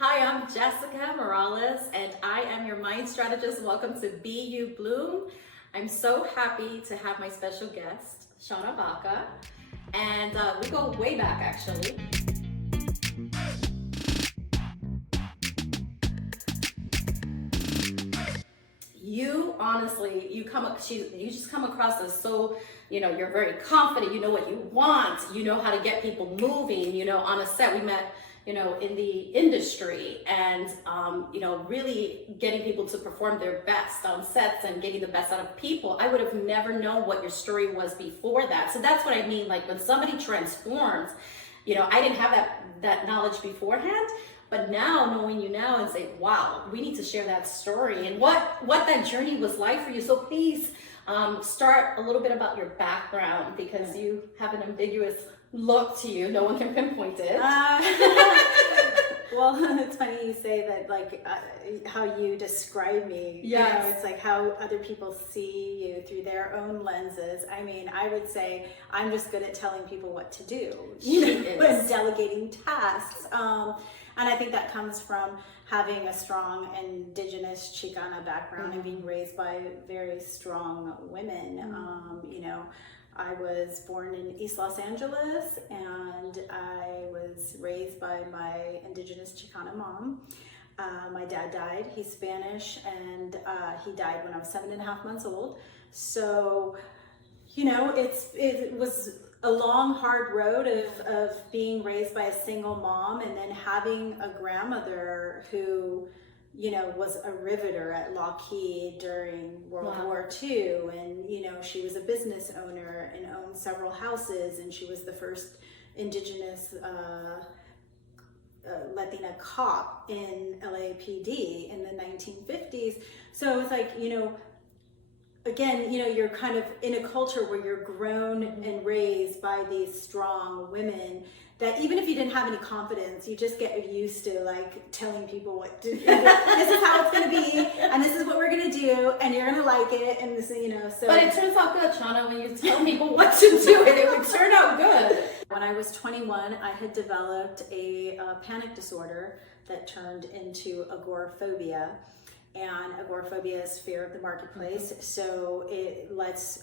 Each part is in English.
Hi, I'm Jessica Morales, and I am your mind strategist. Welcome to Be You Bloom. I'm so happy to have my special guest, Shawna Baca, and we go way back actually. You honestly, you just come across as so, you're very confident, you know what you want, you know how to get people moving, on a set. We met, in the industry and, really getting people to perform their best on sets and getting the best out of people. I would have never known what your story was before that. So that's what I mean. Like when somebody transforms, I didn't have that knowledge beforehand. But now, knowing you now and say, wow, we need to share that story and what that journey was like for you. So please start a little bit about your background, because you have an ambiguous look to you. No one can pinpoint it. Well, it's funny you say that, like how you describe me. Yes. It's like how other people see you through their own lenses. I mean, I would say I'm just good at telling people what to do, and delegating tasks. And I think that comes from having a strong indigenous Chicana background and being raised by very strong women. I was born in East Los Angeles, and I was raised by my indigenous Chicana mom. My dad died, he's Spanish, and he died when I was 7.5 months old. So, it was a long, hard road of being raised by a single mom, and then having a grandmother who, was a riveter at Lockheed during World War II. And, she was a business owner and owned several houses, and she was the first indigenous Latina cop in LAPD in the 1950s. So it's like, again, you're kind of in a culture where you're grown and raised by these strong women that even if you didn't have any confidence, you just get used to like telling people what to do. This is how it's going to be, and this is what we're going to do, and you're going to like it, and this, so. But it turns out good, Shawna, when you tell people what to do, and it would turn out good. When I was 21, I had developed a panic disorder that turned into agoraphobia. And agoraphobia is fear of the marketplace. So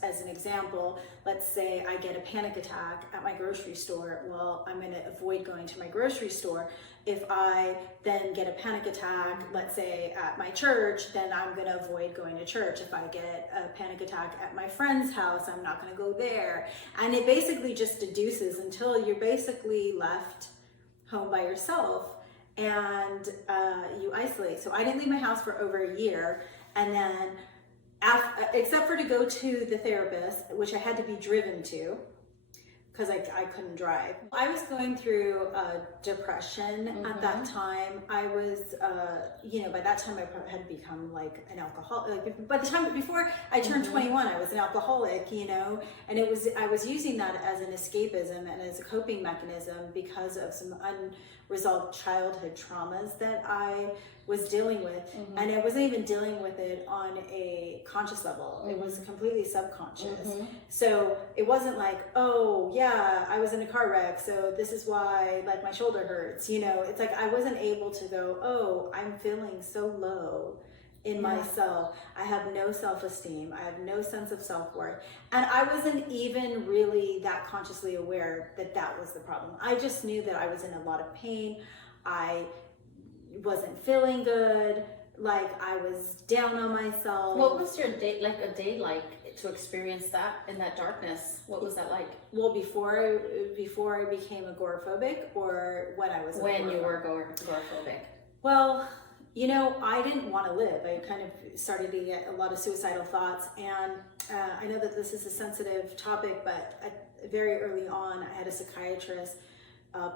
as an example, let's say I get a panic attack at my grocery store. Well, I'm going to avoid going to my grocery store. If I then get a panic attack, let's say at my church, then I'm going to avoid going to church. If I get a panic attack at my friend's house, I'm not going to go there. And it basically just deduces until you're basically left home by yourself. And you isolate. So I didn't leave my house for over a year, and then except for to go to the therapist, which I had to be driven to because I couldn't drive. I was going through depression at that time. I was, by that time I probably had become like an alcoholic. Like, by the time before I turned 21, I was an alcoholic, and I was using that as an escapism and as a coping mechanism because of some unresolved childhood traumas that I was dealing with. And I wasn't even dealing with it on a conscious level. It was completely subconscious. So it wasn't like, oh yeah, I was in a car wreck, so this is why like my shoulder hurts. It's like I wasn't able to go, oh, I'm feeling so low in myself. I have no self-esteem. I have no sense of self-worth. And I wasn't even really that consciously aware that that was the problem. I just knew that I was in a lot of pain. I wasn't feeling good. Like I was down on myself. What was your day like to experience that in that darkness? What was that like? Well, before I became agoraphobic, or when I was when you were agoraphobic? Well, I didn't want to live. I kind of started to get a lot of suicidal thoughts, and I know that this is a sensitive topic, but very early on, I had a psychiatrist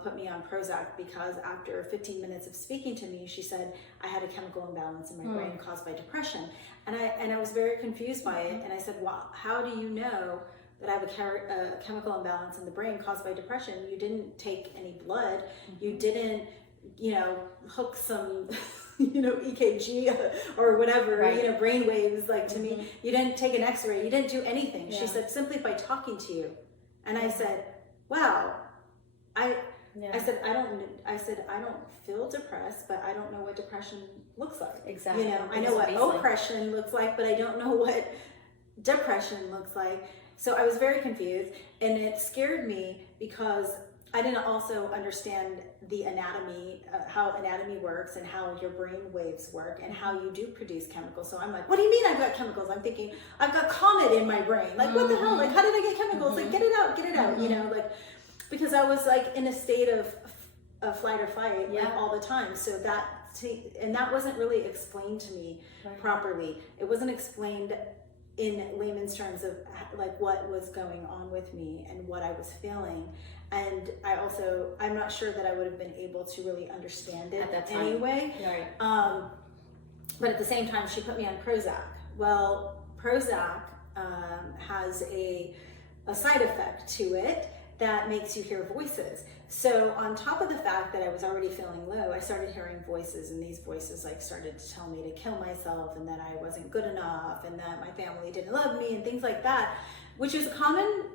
put me on Prozac because after 15 minutes of speaking to me, she said I had a chemical imbalance in my brain caused by depression, and I was very confused by it. And I said, well, how do you know that I have a chemical imbalance in the brain caused by depression? You didn't take any blood. You didn't, hook some, EKG or whatever, brain waves like to me. You didn't take an x-ray. You didn't do anything. She said, simply by talking to you. And I said, wow, Yeah. I said, I don't feel depressed, but I don't know what depression looks like. Exactly. You know, I know what oppression looks like, but I don't know what depression looks like. So I was very confused, and it scared me because I didn't also understand the anatomy, how anatomy works and how your brain waves work and how you do produce chemicals. So I'm like, what do you mean I've got chemicals? I'm thinking, I've got comet in my brain. Like, what the hell? Like, how did I get chemicals? Like, get it out, you know, like, because I was like in a state of flight or fight like, all the time. So and that wasn't really explained to me properly. It wasn't explained in layman's terms of like what was going on with me and what I was feeling. And I'm not sure that I would have been able to really understand it at that time. Anyway. Right. But at the same time, she put me on Prozac. Well, Prozac has a side effect to it that makes you hear voices. So on top of the fact that I was already feeling low, I started hearing voices, and these voices like started to tell me to kill myself and that I wasn't good enough and that my family didn't love me and things like that, which is a common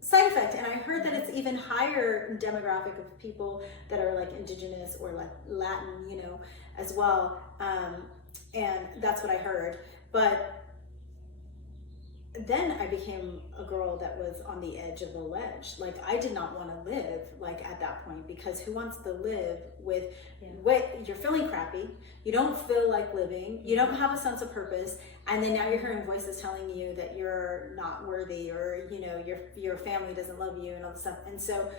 side effect. And I heard that it's even higher demographic of people that are like indigenous or like Latin, you know, as well. And that's what I heard. But then I became a girl that was on the edge of the ledge. Like I did not want to live like at that point, because who wants to live with what you're feeling crappy, you don't feel like living, you don't have a sense of purpose, and then now you're hearing voices telling you that you're not worthy, or you know your family doesn't love you and all this stuff. And so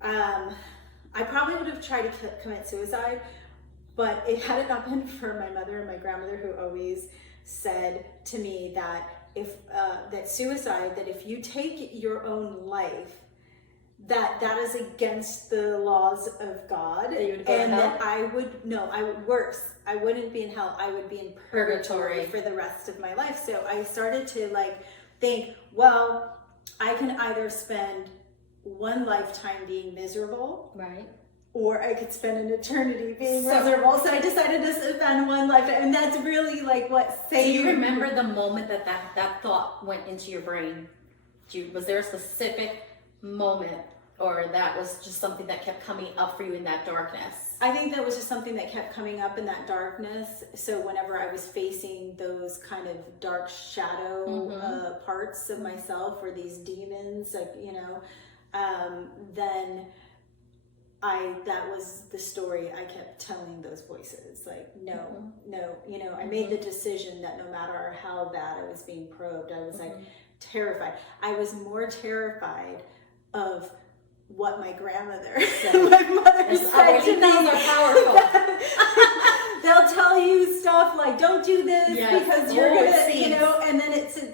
I probably would have tried to commit suicide, but it had it not been for my mother and my grandmother, who always said to me that if you take your own life, that is against the laws of God, and that I would worse. I wouldn't be in hell. I would be in purgatory for the rest of my life. So I started to like think, well, I can either spend one lifetime being miserable, right, or I could spend an eternity being miserable. So I decided to spend one lifetime, and that's really like what saved. Do you remember the moment that thought went into your brain? Was there a specific moment, or that was just something that kept coming up for you in that darkness? I think that was just something that kept coming up in that darkness. So whenever I was facing those kind of dark shadow parts of myself, or these demons, like, you know, then that was the story I kept telling those voices, like, no, you know, I made the decision that no matter how bad I was being probed, I was like terrified. I was more terrified of what my grandmother and my mother said to me. Are powerful. They'll tell you stuff like, don't do this because you're gonna, you know, and then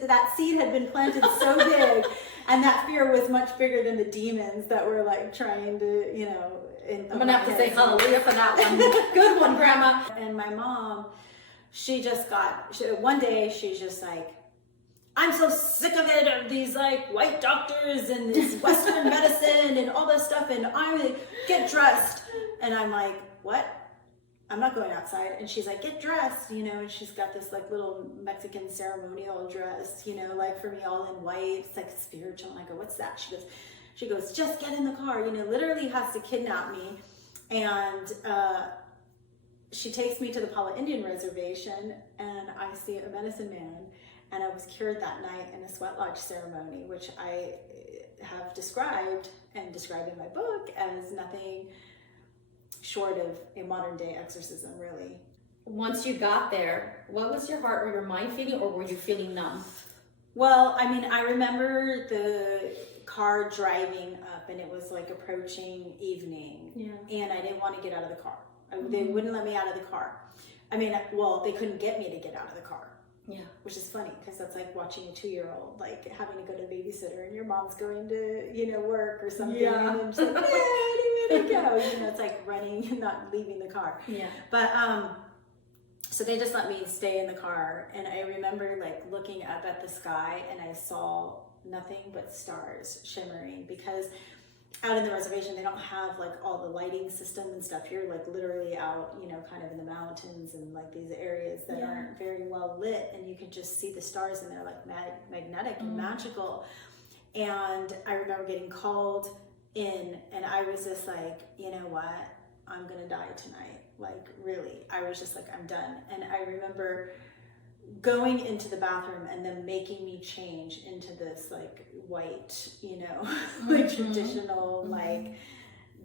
that seed had been planted so big. And that fear was much bigger than the demons that were like trying to, you know. I'm gonna have to say hallelujah for that one. Good one, Grandma. And my mom, one day she's just like, I'm so sick of it, of these like white doctors and this Western medicine and all this stuff, and I'm like, get dressed. And I'm like, what? I'm not going outside. And she's like, get dressed, you know, and she's got this like little Mexican ceremonial dress, you know, like for me, all in white. It's like spiritual. And I go, what's that? She goes, just get in the car, you know, literally has to kidnap me. And she takes me to the Paula Indian Reservation, and I see a medicine man, and I was cured that night in a sweat lodge ceremony, which I have described and described in my book as nothing short of a modern day exorcism, really. Once you got there, what was your heart or your mind feeling, or were you feeling numb? Well, I mean, I remember the car driving up, and it was like approaching evening, and I didn't want to get out of the car. They wouldn't let me out of the car. I mean, well, they couldn't get me to get out of the car. Yeah. Which is funny, because that's like watching a 2-year-old like having to go to a babysitter, and your mom's going to, you know, work or something, and then she's like, yeah, I didn't go. You know, it's like running and not leaving the car. Yeah. But so they just let me stay in the car, and I remember like looking up at the sky, and I saw nothing but stars shimmering, because out in the reservation they don't have like all the lighting system and stuff. You're like literally out, you know, kind of in the mountains and like these areas that aren't very well lit, and you can just see the stars, and they're like magnetic and magical. And I remember getting called and I was just like, you know what? I'm gonna die tonight. Like, really. I was just like, I'm done. And I remember going into the bathroom and then making me change into this like white, you know, like traditional like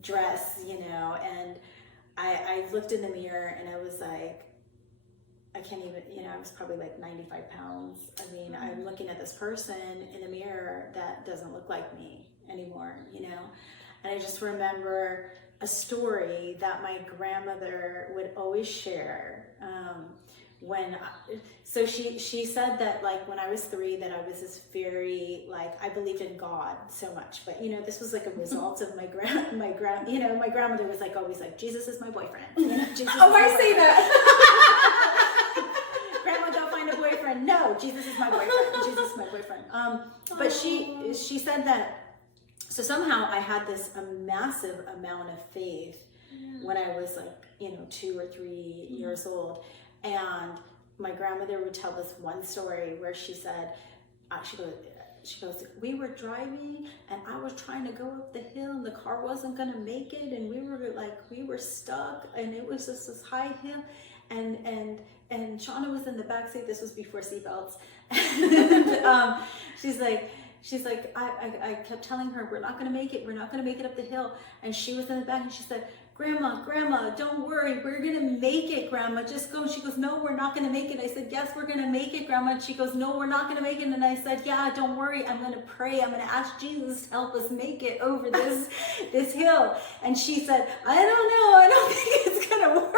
dress, you know, and I looked in the mirror and I was like, I can't even, you know, I was probably like 95 pounds. I mean, I'm looking at this person in a mirror that doesn't look like me anymore, you know? And I just remember a story that my grandmother would always share. So she said that like when I was 3 that I was this very like I believed in God so much, but you know this was like a result of my grandmother was like always like Jesus is my boyfriend. You know, Jesus I say that. Grandma, go find a boyfriend. No, Jesus is my boyfriend. Jesus is my boyfriend. But she said that. So somehow I had this massive amount of faith when I was like 2 or 3 years old. And my grandmother would tell this one story where she said, she goes, we were driving and I was trying to go up the hill and the car wasn't going to make it. And we were stuck and it was just this high hill. And Shawna was in the backseat. This was before seatbelts. And she's like, I kept telling her, we're not going to make it. We're not going to make it up the hill. And she was in the back and she said, Grandma, don't worry. We're going to make it, Grandma. Just go. And she goes, no, we're not going to make it. I said, yes, we're going to make it, Grandma. And she goes, no, we're not going to make it. And I said, yeah, don't worry. I'm going to pray. I'm going to ask Jesus to help us make it over this hill. And she said, I don't know. I don't think it's going to work.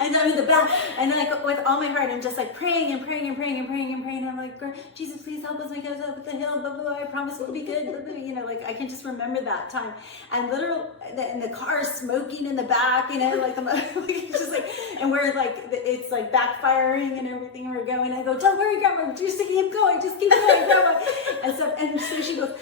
And I'm in the back. And then I go with all my heart. I'm just like praying and praying and praying and praying and praying. And I'm like, Jesus, please help us make it up the hill. Blah, blah, blah. I promise we'll be good. Blah, blah, blah. You know, like I can just remember that time. And literally, in the car smoking in the back, you know, like it's just like, and we're like, it's like backfiring and everything. And we're going. I go, don't worry, Grandma, just keep going, Grandma. And so she goes.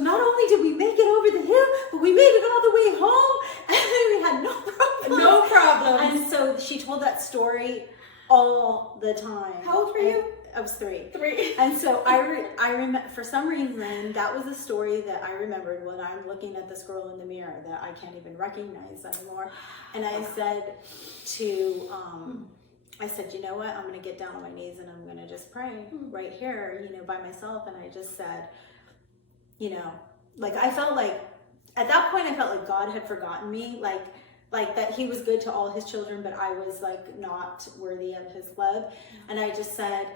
Not only did we make it over the hill, but we made it all the way home, and then we had no problem. No problem. And so she told that story all the time. How old were you? I was 3. 3. And so I remember, for some reason, that was a story that I remembered when I'm looking at this girl in the mirror that I can't even recognize anymore. And I said you know what? I'm going to get down on my knees and I'm going to just pray right here, you know, by myself. And I just said, you know, like I felt like, at that point I felt like God had forgotten me, like that he was good to all his children, but I was like not worthy of his love. And I just said,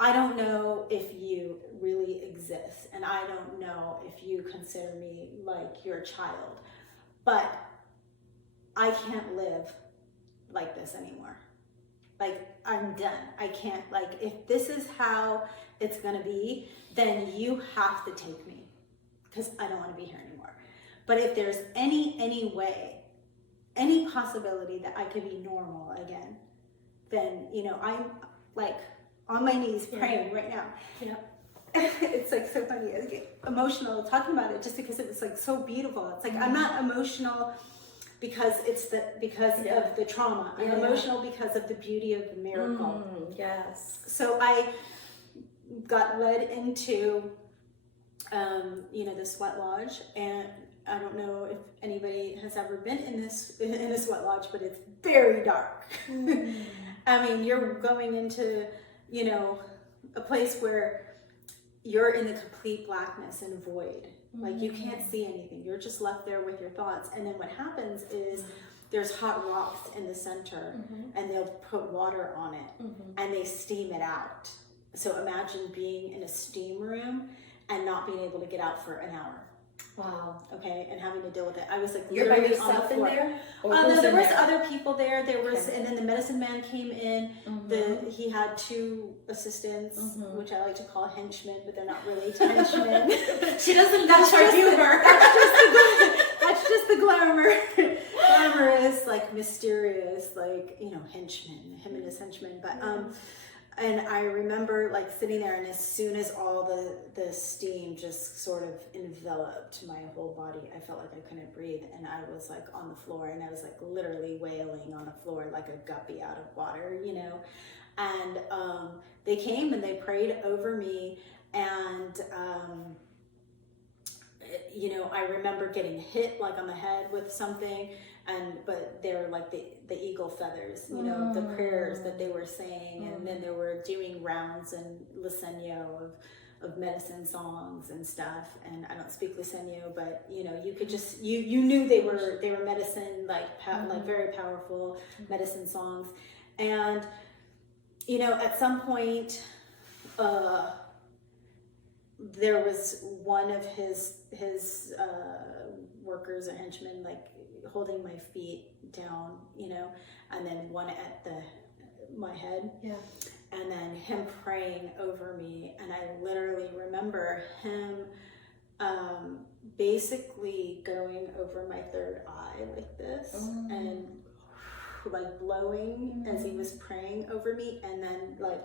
I don't know if you really exist, and I don't know if you consider me like your child, but I can't live like this anymore. Like, I'm done. I can't, like, if this is how it's gonna be, then you have to take me, because I don't want to be here anymore. But if there's any way, any possibility that I could be normal again, then, you know, I'm like on my knees praying right now. Yeah. It's like so funny. I get emotional talking about it just because it was like so beautiful. It's like I'm not emotional because of the trauma. I'm emotional because of the beauty of the miracle. Yes. So I got led into the sweat lodge, and I don't know if anybody has ever been in a sweat lodge, but it's very dark. I mean, you're going into, you know, a place where you're in the complete blackness and void. Like you can't see anything. You're just left there with your thoughts. And then what happens is there's hot rocks in the center, and they'll put water on it, and they steam it out. So imagine being in a steam room and not being able to get out for an hour. Wow. Okay, and having to deal with it. I was like You're by literally on the yourself in floor. there? No, there was other people there. There was, and then the medicine man came in. He had 2 assistants, which I like to call henchmen, but they're not really henchmen. She doesn't. That's her humor. That's just the glamorous, like mysterious, like, you know, henchman. Him and his henchmen, but and I remember like sitting there, and as soon as all the steam just sort of enveloped my whole body, I felt like I couldn't breathe, and I was like on the floor, and I was like literally wailing on the floor like a guppy out of water, you know. And they came and they prayed over me, and you know, I remember getting hit like on the head with something, but they're like the eagle feathers, you know, the prayers that they were saying, and then they were doing rounds and Lisenio of medicine songs and stuff. And I don't speak Lisenio, but you know, you could just you knew they were medicine, like like very powerful medicine songs. And you know, at some point, there was one of his workers or henchmen like holding my feet down, you know, and then one at my head, and then him praying over me. And I literally remember him basically going over my third eye like this, and like blowing as he was praying over me, and then like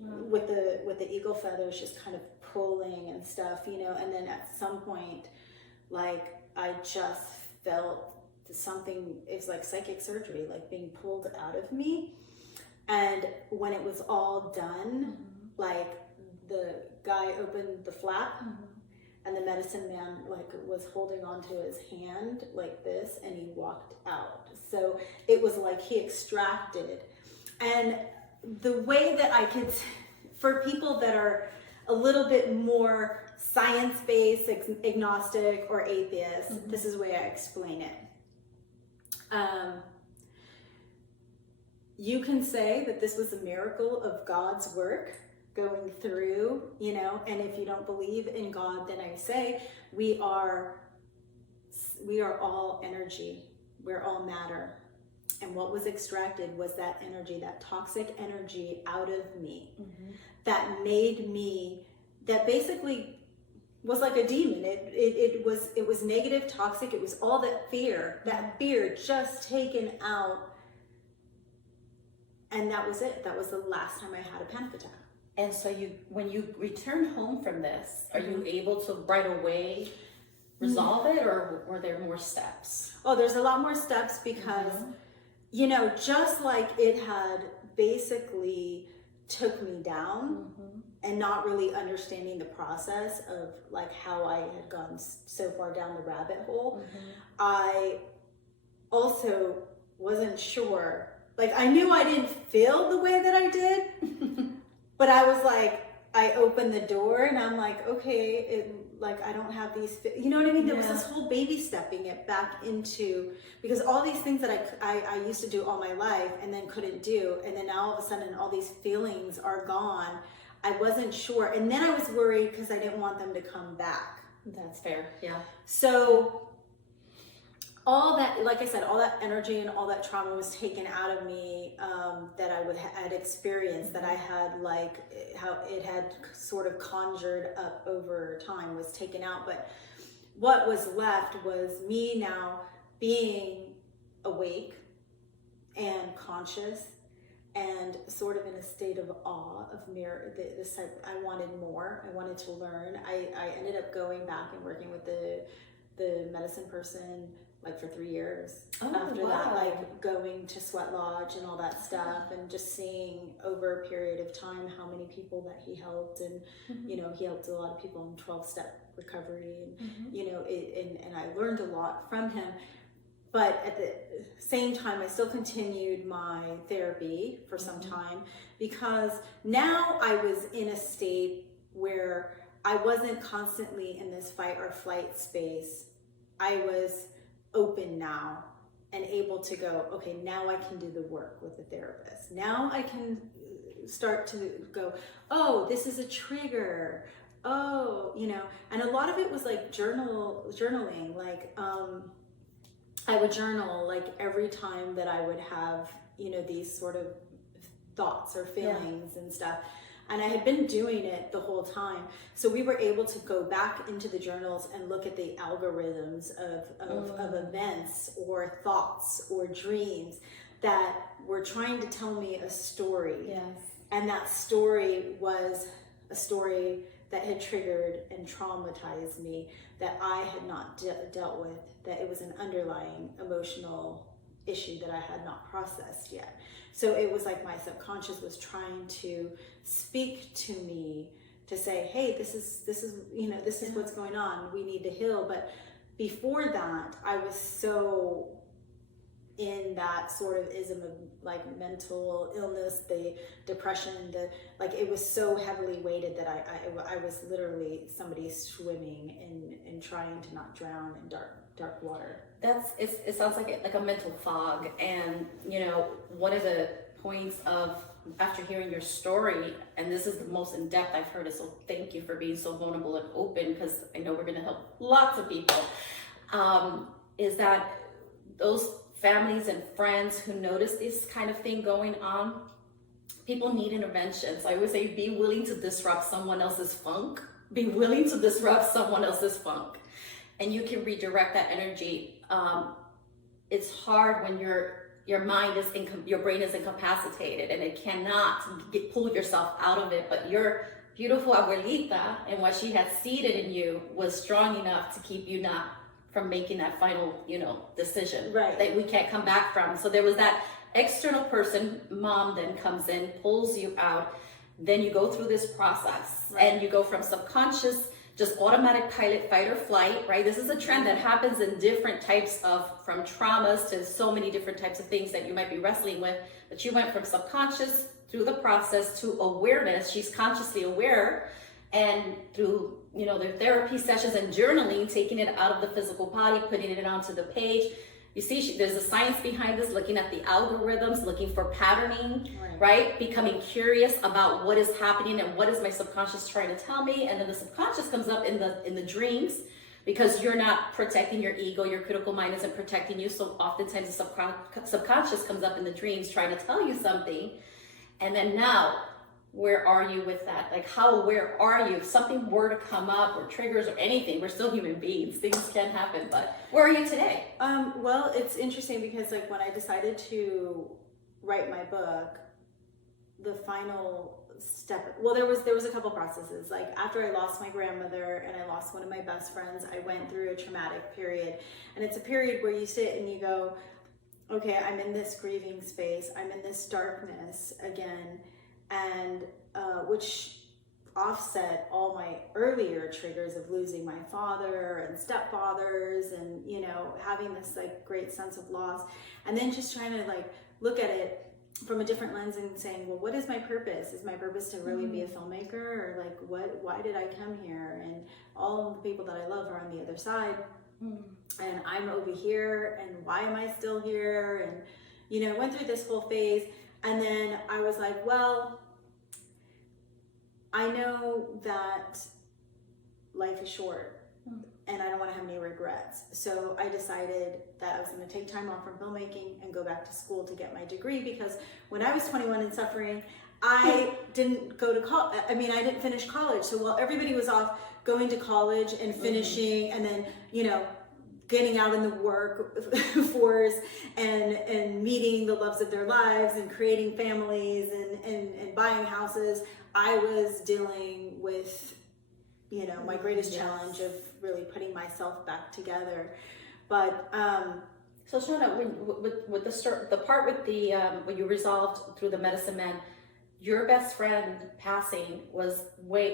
with the eagle feathers just kind of pulling and stuff, you know. And then at some point, like I just felt something, it's like psychic surgery, like being pulled out of me. And when it was all done, like the guy opened the flap, and the medicine man like was holding onto his hand like this, and he walked out. So it was like he extracted. And the way that I could, for people that are a little bit more science-based, agnostic, or atheist, this is the way I explain it. You can say that this was a miracle of God's work going through, you know, and if you don't believe in God, then I say we are all energy, we're all matter. And what was extracted was that energy, that toxic energy out of me, that made me, that basically was like a demon. It was negative, toxic. It was all that fear just taken out. And that was it. That was the last time I had a panic attack. And so when you return home from this, are you able to right away resolve it, or were there more steps? Oh, there's a lot more steps because, you know, just like it had basically took me down, and not really understanding the process of like how I had gone so far down the rabbit hole, I also wasn't sure. Like I knew I didn't feel the way that I did, but I was like, I opened the door and I'm like, okay, like I don't have these, you know what I mean? There was this whole baby stepping it back into, because all these things that I used to do all my life and then couldn't do, and then now all of a sudden all these feelings are gone. I wasn't sure, and then I was worried because I didn't want them to come back. That's fair, yeah. So all that, like I said, all that energy and all that trauma was taken out of me, that I had experienced, that I had like, how it had sort of conjured up over time was taken out. But what was left was me now being awake and conscious and sort of in a state of awe of this type. I wanted more. I wanted to learn. I ended up going back and working with the medicine person like for 3 years. After that, like going to Sweat Lodge and all that stuff, and just seeing over a period of time how many people that he helped. And you know, he helped a lot of people in 12-step recovery, and you know, and I learned a lot from him. But at the same time, I still continued my therapy for some time, because now I was in a state where I wasn't constantly in this fight or flight space. I was open now and able to go, okay, now I can do the work with the therapist. Now I can start to go, oh, this is a trigger. Oh, you know, and a lot of it was like journaling, like, I would journal like every time that I would have, you know, these sort of thoughts or feelings and stuff. And I had been doing it the whole time. So we were able to go back into the journals and look at the algorithms of events or thoughts or dreams that were trying to tell me a story. Yes. And that story was a story that had triggered and traumatized me, that I had not dealt with, that it was an underlying emotional issue that I had not processed yet. So it was like my subconscious was trying to speak to me to say, hey, this is this is what's going on. We need to heal. But before that, I was so in that sort of ism of like mental illness, the depression, it was so heavily weighted that I was literally somebody swimming in trying to not drown in dark water. It sounds like a mental fog. And one of the points of, after hearing your story, and this is the most in depth I've heard it, so thank you for being so vulnerable and open, because I know we're going to help lots of people, is that those families and friends who notice this kind of thing going on, people need interventions. I always say, be willing to disrupt someone else's funk. Be willing to disrupt someone else's funk, and you can redirect that energy. It's hard when your mind is your brain is incapacitated and it cannot pull yourself out of it. But your beautiful abuelita and what she had seeded in you was strong enough to keep you not from making that final, decision, right, that we can't come back from. So there was that external person, mom then comes in, pulls you out. Then you go through this process, right, and you go from subconscious, just automatic pilot, fight or flight, right? This is a trend that happens in different types from traumas to so many different types of things that you might be wrestling with. But you went from subconscious through the process to awareness. She's consciously aware, and through their therapy sessions and journaling, taking it out of the physical body, putting it onto the page. You see, there's a science behind this, looking at the algorithms, looking for patterning, right? Becoming curious about what is happening and what is my subconscious trying to tell me. And then the subconscious comes up in the dreams, because you're not protecting your ego, your critical mind isn't protecting you. So oftentimes the subconscious comes up in the dreams trying to tell you something. And then now, where are you with that? Like, how aware are you? If something were to come up, or triggers or anything, we're still human beings. Things can happen, but where are you today? Well, it's interesting because when I decided to write my book, the final step, well, there was a couple processes. Like, after I lost my grandmother and I lost one of my best friends, I went through a traumatic period. And it's a period where you sit and you go, okay, I'm in this grieving space. I'm in this darkness again. And which offset all my earlier triggers of losing my father and stepfathers, and having this great sense of loss, and then just trying to look at it from a different lens and saying, well, what is my purpose? Is my purpose to really be a filmmaker, or why did I come here? And all of the people that I love are on the other side, and I'm over here, and why am I still here? And I went through this whole phase. And then I was like, well, I know that life is short and I don't want to have any regrets. So I decided that I was going to take time off from filmmaking and go back to school to get my degree, because when I was 21 and suffering, I didn't go to college. I didn't finish college. So while everybody was off going to college and finishing, and then, getting out in the workforce and meeting the loves of their lives and creating families and buying houses, I was dealing with, my greatest challenge of really putting myself back together. But so Shawna, with the part with the when you resolved through the medicine man, your best friend passing was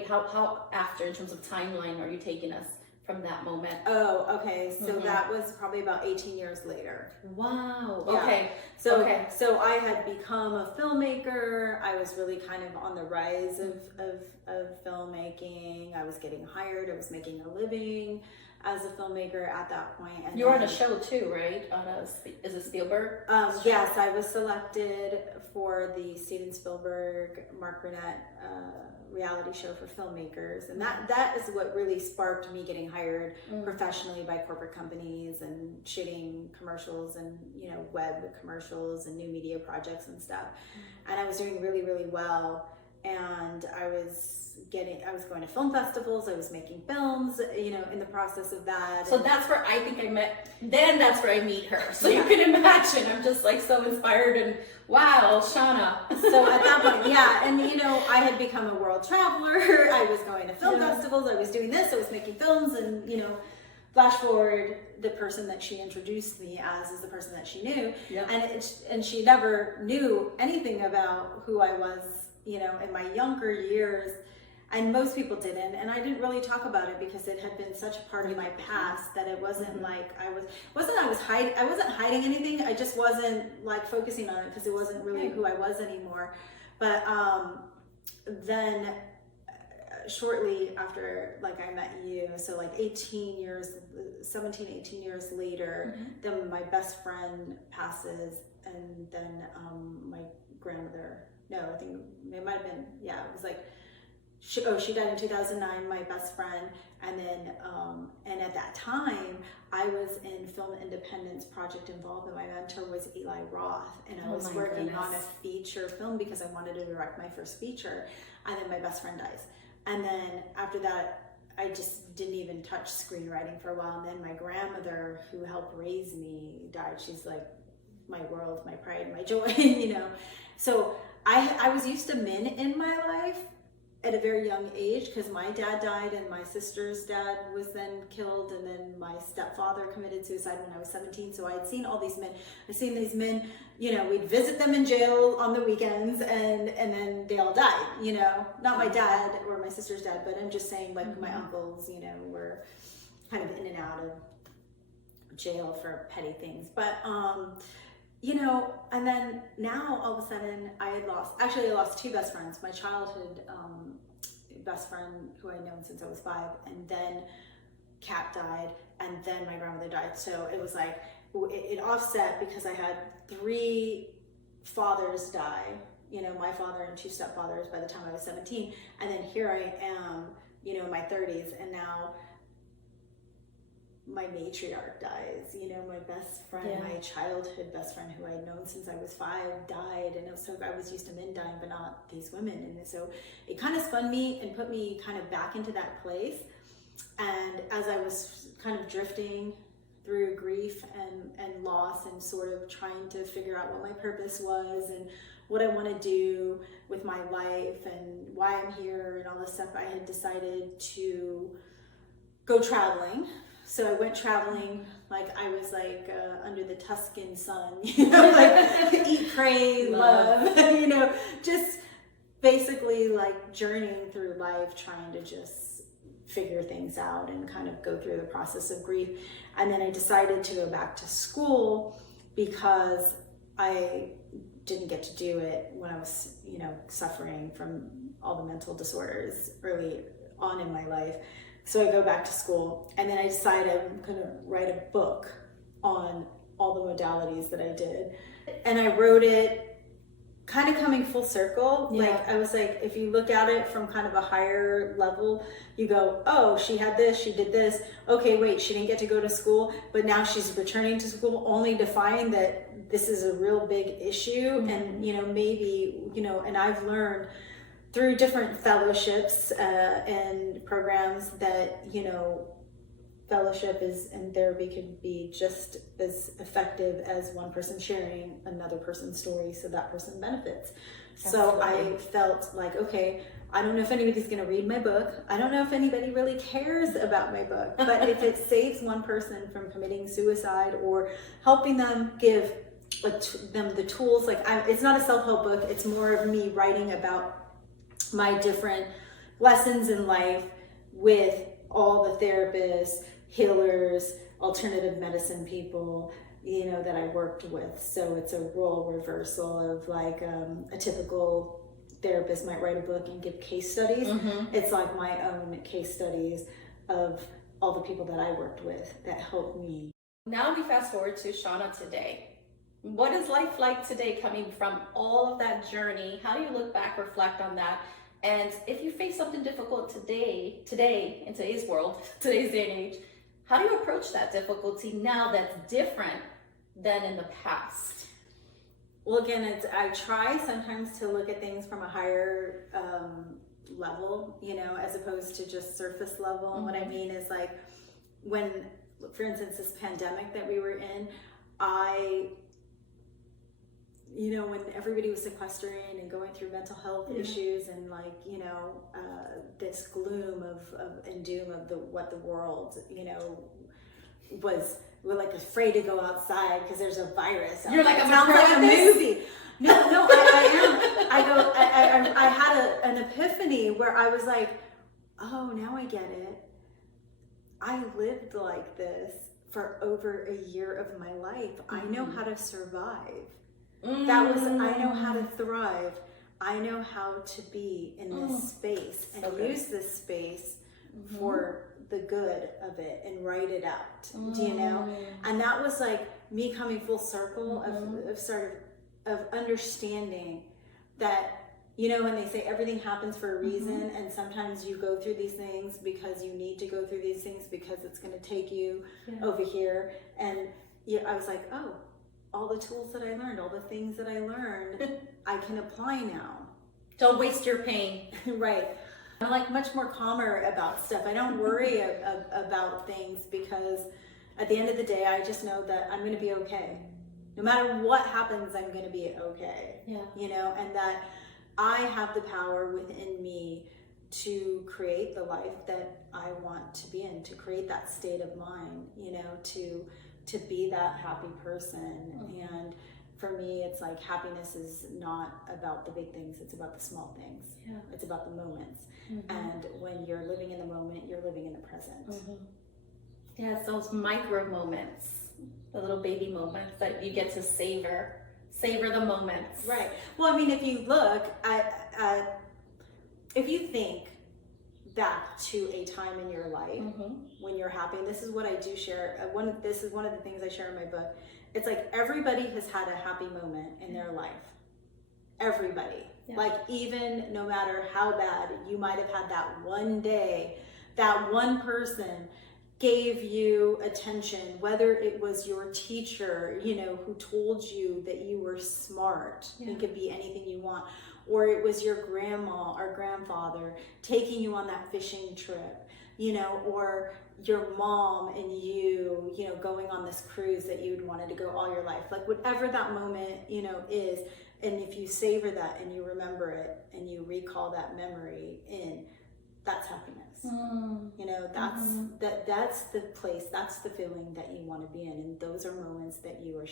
how after, in terms of timeline, are you taking us from that moment? Oh, okay. So that was probably about 18 years later. Wow. Yeah. Okay. So I had become a filmmaker. I was really kind of on the rise of filmmaking. I was getting hired. I was making a living as a filmmaker at that point. And you were on a show too, right? Is it Spielberg? Yes, I was selected for the Steven Spielberg, Mark Burnett reality show for filmmakers, and that is what really sparked me getting hired professionally by corporate companies and shooting commercials and web commercials and new media projects and stuff. And I was doing really, really well, and I was going to film festivals, I was making films, in the process of that. So that's where I think I met, then that's where I meet her. So you can imagine, I'm just so inspired, and wow, Shawna. So at that point, and I had become a world traveler, I was going to film festivals, I was doing this, I was making films, and flash forward, the person that she introduced me as is the person that she knew. And she never knew anything about who I was, in my younger years. and most people didn't, and I didn't really talk about it because it had been such a part of my past that it wasn't like I wasn't hiding anything. I just wasn't like focusing on it because it wasn't really who I was anymore. But then shortly after like I met you, so like 18 years later, then my best friend passes, and then my grandmother, no, I think it might have been, yeah, it was like, she died in 2009, my best friend. And then, and at that time, I was in Film Independence Project Involvement. My mentor was Eli Roth, and I was working on a feature film because I wanted to direct my first feature. And then my best friend dies. And then after that, I just didn't even touch screenwriting for a while. And then my grandmother, who helped raise me, died. She's like my world, my pride, my joy, you know. So I was used to men in my life at a very young age because my dad died and my sister's dad was then killed, and then my stepfather committed suicide when I was 17. So I had seen all these men. I'd seen these men, you know, we'd visit them in jail on the weekends, and then they all died, you know. Not my dad or my sister's dad, but I'm just saying like my uncles, you know, were kind of in and out of jail for petty things. But you know, and then now all of a sudden I lost two best friends. My childhood best friend who I'd known since I was 5, and then Kat died, and then my grandmother died. So it was like, it offset because I had 3 fathers die, you know, my father and 2 stepfathers by the time I was 17. And then here I am, you know, in my 30s, and now my matriarch dies, you know, my best friend, my childhood best friend who I had known since I was 5 died. And so I was used to men dying, but not these women. And so it kind of spun me and put me kind of back into that place. And as I was kind of drifting through grief and loss and sort of trying to figure out what my purpose was and what I want to do with my life and why I'm here and all this stuff, I had decided to go traveling. So I went traveling, like I was like under the Tuscan sun, you know, like eat, pray, love, you know, just basically like journeying through life, trying to just figure things out and kind of go through the process of grief. And then I decided to go back to school because I didn't get to do it when I was, you know, suffering from all the mental disorders early on in my life. So I go back to school, and then I decide I'm going to write a book on all the modalities that I did. And I wrote it kind of coming full circle. Like I was like, if you look at it from kind of a higher level, you go, oh, she had this, she did this. Okay, wait, she didn't get to go to school, but now she's returning to school, only to find that this is a real big issue. And, you know, maybe, you know, and I've learned through different fellowships and programs that, you know, fellowship is and therapy can be just as effective as one person sharing another person's story so that person benefits. Absolutely. So I felt like, okay, I don't know if anybody's going to read my book. I don't know if anybody really cares about my book, but if it saves one person from committing suicide or helping them, give them the tools, like it's not a self-help book. It's more of me writing about my different lessons in life with all the therapists, healers, alternative medicine people, you know, that I worked with. So it's a role reversal of like a typical therapist might write a book and give case studies. It's like my own case studies of all the people that I worked with that helped me. Now we fast forward to Shawna today. What is life like today coming from all of that journey? How do you look back, reflect on that? And if you face something difficult today, in today's world, today's day and age, how do you approach that difficulty now that's different than in the past? Well, again, I try sometimes to look at things from a higher level, you know, as opposed to just surface level. And what I mean is like when, for instance, this pandemic that we were in, you know, when everybody was sequestering and going through mental health issues and like, you know, this gloom and doom of what the world, you know, we're like afraid to go outside because there's a virus. You're like, it sounds like a movie. No, I am. I had an epiphany where I was like, oh, now I get it. I lived like this for over a year of my life. I know how to survive. I know how to thrive. I know how to be in this space and use this space for the good of it and write it out. Do you know? And that was like me coming full circle of understanding that, you know, when they say everything happens for a reason, and sometimes you go through these things because you need to go through these things because it's going to take you over here. And I was like, oh, all the tools that I learned, all the things that I learned, I can apply now. Don't waste your pain. Right. I'm like much more calmer about stuff. I don't worry about things because at the end of the day, I just know that I'm going to be okay. No matter what happens, I'm going to be okay. Yeah. You know, and that I have the power within me to create the life that I want to be in, to create that state of mind, you know, to be that happy person. And for me, it's like happiness is not about the big things, it's about the small things. Yeah. It's about the moments. And when you're living in the moment, you're living in the present. Yeah, it's those micro moments, the little baby moments that you get to savor the moments. Right. Well, I mean, if you look at if you think back to a time in your life when you're happy, and this is what I do share, this is one of the things I share in my book. It's like everybody has had a happy moment in their life. Everybody. Yeah. Like, even no matter how bad, you might have had that one day, that one person gave you attention, whether it was your teacher, you know, who told you that you were smart. It could be anything you want. Or it was your grandma or grandfather taking you on that fishing trip, you know, or your mom and you know, going on this cruise that you'd wanted to go all your life. Like, whatever that moment, you know, is, and if you savor that and you remember it and you recall that memory that's happiness. You know, that's the place, that's the feeling that you want to be in, and those are moments that you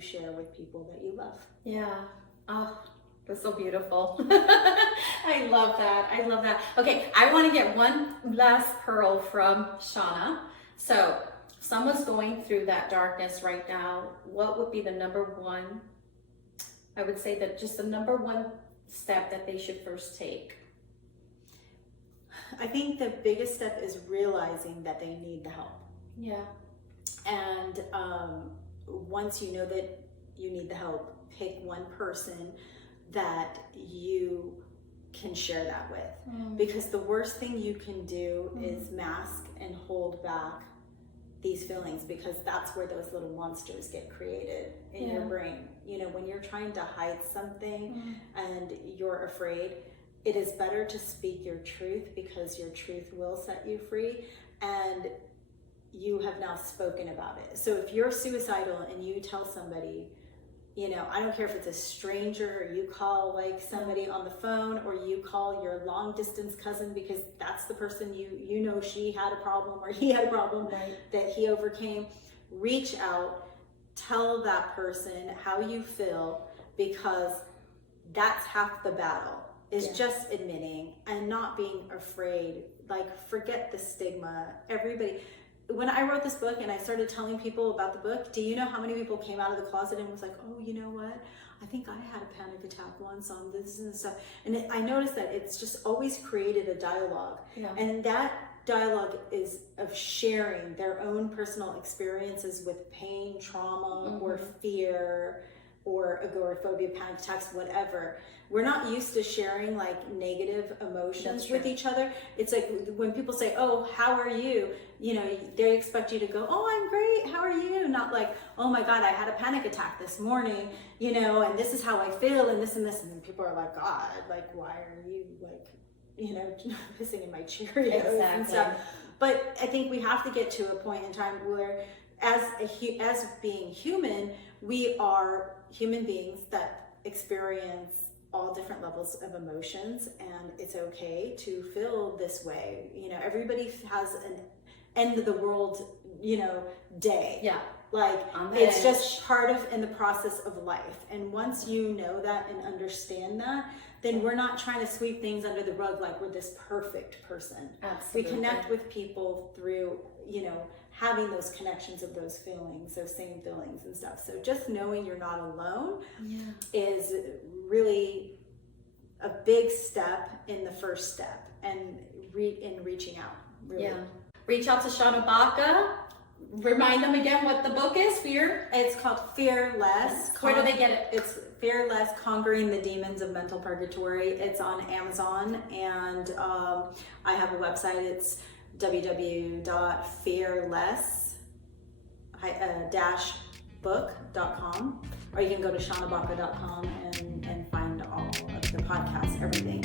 share with people that you love. Yeah. Oh, that's so beautiful. I love that. Okay, I want to get one last pearl from Shawna. So, if someone's going through that darkness right now, what would be the number one, I would say that just the number one step that they should first take? I think the biggest step is realizing that they need the help. Yeah. And once you know that you need the help, pick one person that you can share that with. Because the worst thing you can do is mask and hold back these feelings, because that's where those little monsters get created in your brain. You know, when you're trying to hide something and you're afraid, it is better to speak your truth, because your truth will set you free, and you have now spoken about it. So if you're suicidal and you tell somebody, you know, I don't care if it's a stranger, or you call like somebody on the phone, or you call your long distance cousin, because that's the person you know she had a problem or he had a problem that he overcame. Reach out, tell that person how you feel, because that's half the battle. Is just admitting and not being afraid. Like, forget the stigma. Everybody, when I wrote this book and I started telling people about the book, do you know how many people came out of the closet and was like, oh, you know what? I think I had a panic attack once on this and stuff. And I noticed that it's just always created a dialogue. Yeah. And that dialogue is of sharing their own personal experiences with pain, trauma, or fear, or agoraphobia, panic attacks, whatever. We're not used to sharing like negative emotions with each other. It's like when people say, oh, how are you? You know, they expect you to go, oh, I'm great, how are you? Not like, oh my God, I had a panic attack this morning, you know, and this is how I feel, and this and this. And then people are like, God, like, why are you like, you know, pissing in my Cheerios and stuff. But I think we have to get to a point in time where as being human, we are human beings that experience all different levels of emotions, and it's okay to feel this way. You know, everybody has an end of the world, you know, day. Yeah. Like, On the it's edge. just part of in the process of life. And once you know that and understand that, then we're not trying to sweep things under the rug like we're this perfect person. Absolutely. We connect with people through, you know, having those connections of those feelings, those same feelings and stuff. So just knowing you're not alone is really a big step in the first step and in reaching out. Really. Yeah. Reach out to Shawna Baca. Remind them again what the book is. Fear. It's called Fearless. Where do they get it? It's Fearless: Conquering the Demons of Mental Purgatory. It's on Amazon, and I have a website. It's www.fearless-book.com, or you can go to shawnabaca.com and find all of the podcasts, everything.